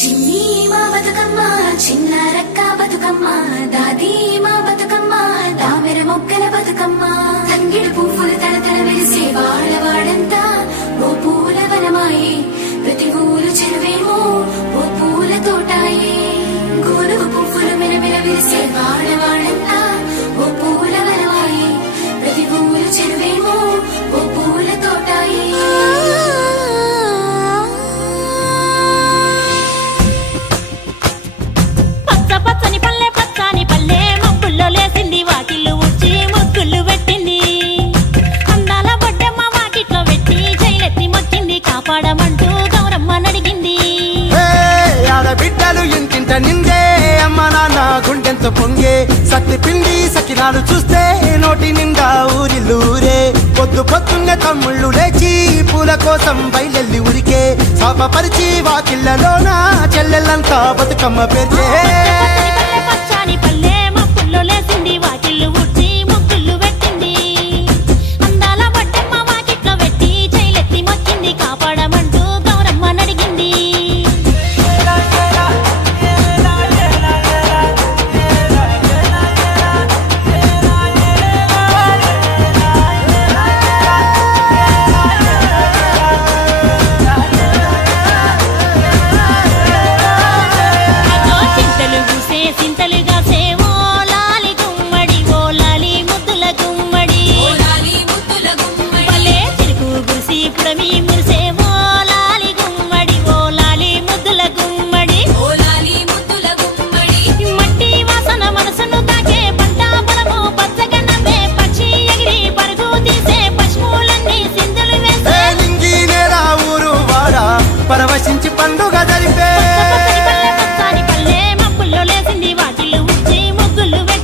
చిన్ని మా బతుకమ్మ చిన్న రక్క బతుకమ్మ దాది మా బతుకమ్మ దామెర మొక్కల బతుకమ్మ తంగిడు పువ్వులు తడతడ వెలిసే వాడవాడంతా ఓ పూల వనమాయే ప్రతి ఊరు చెరువేమో ఓ పూల తోటాయే గోరుగు పువ్వులు మెరమెర విరిసే వాడవాడంతా ఓ పూల వనమాయే ప్రతి ఊరు చెరువేమో ఓ పూల తోటాయే పచ్చని పల్లె పచ్చని పల్లె మబ్బుల్లో లేసింది వాకిళ్ళు ఊడ్చి ముగ్గులు పెట్టింది అందాల బొడ్డమ్మ వాకిట్లో పెట్టి జైలెత్తి మొక్కింది కాపాడమంటూ గౌరమ్మ నడిగింది ఆడబిడ్డలు ఇంటింట నిందే అమ్మ నాన్న గుండెంత పొంగే సత్తి పిండి సకినాలు చూస్తే నోటి నిండా ఊరిల్లూరే పొద్దు పొద్దున్న తమ్ముళ్ళు లేచి పూల కోసం బయలెల్లి ఉరికే శాపపరిచి వాకిళ్లలోన చెల్లెళ్ళంతా బతుకమ్మ పేర్చే పచ్చని పల్లె